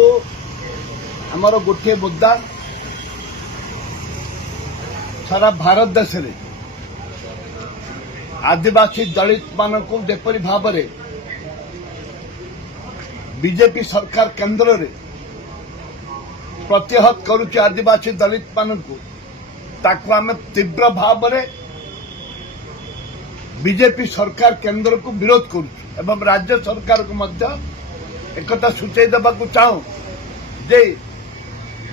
आमर गोटे मुद्दा सारा भारत देश में आदिवासी दलित मान को जेपरी भाव में बीजेपी सरकार केंद्र में प्रतिहत करुच्ची आदिवासी दलित मान को ताकू आम तीव्र भाव में बीजेपी सरकार केंद्र को विरोध करुच्छु एवं राज्य सरकार को मध्य एकता सूचई देवाक चाहूं जे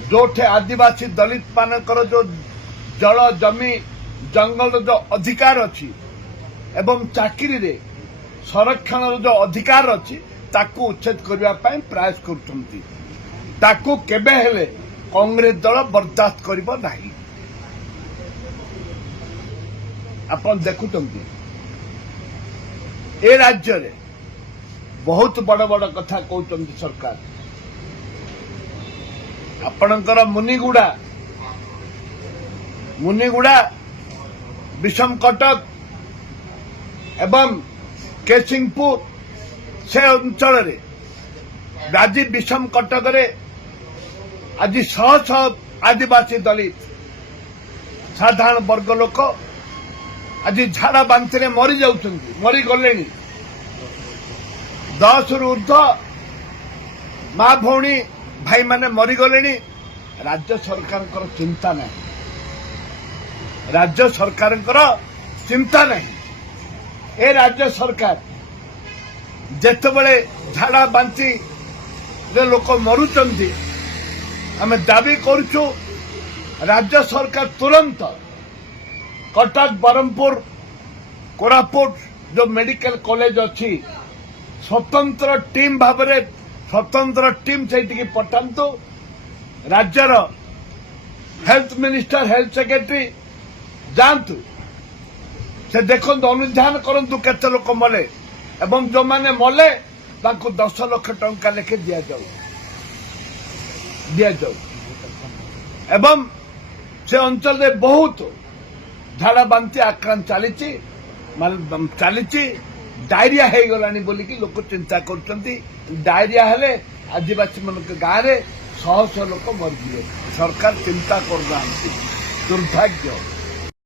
जोठे आदिवासी दलित मानकर जो जल जमी जंगल जो अधिकार अच्छी एवं चाकरी रे संरक्षण जो अधिकार अच्छी ताकू उच्छेद करने प्रयास करुछंती ताकू केबे हेले कांग्रेस दल बर्दाश्त करिबो नाही। आपण देखुछंती ए राज्य रे बहुत बड़ बड़ कथा कहते सरकार आपणकर मुनिगुड़ा विषम कटक एवं केसिंगपुर से अंचल रे आज विषम कटक रे आज शह शह आदिवासी दलित साधारण वर्ग लोक आज झाड़ा बांति मरी जाउछंती मरी गले 10 रु ऊर्ध माँ भौणी भाई माने मरीगले राज्य सरकार चिंता नहीं राज्य सरकार चिंता नहीं ए राज्य सरकार जेतेबेले झाड़ा बांति लोक मरुचंती आम दाबी करुचु राज्य सरकार तुरंत कटक बरहमपुर कोरापुट जो मेडिकल कॉलेज अच्छी स्वतंत्र टीम भाव में स्वतंत्र टीम से पठातु राज्यर हेल्थ मिनिस्टर हेल्थ सेक्रेटरी जातु से देखु अनुधान करूँ केते लोक मले एवं जो माने मले 10 लाख टंका लेखे दि जाऊ एवं से अंचल में बहुत झाड़ा बांति आक्रांत चली डायरिया हो गलानी बोलिकी लोक चिंता करछंती डायरिया हेले आदिवासी मान गाँव में शह शह लोक मरजिवे सरकार चिंता करना दुर्भाग्य।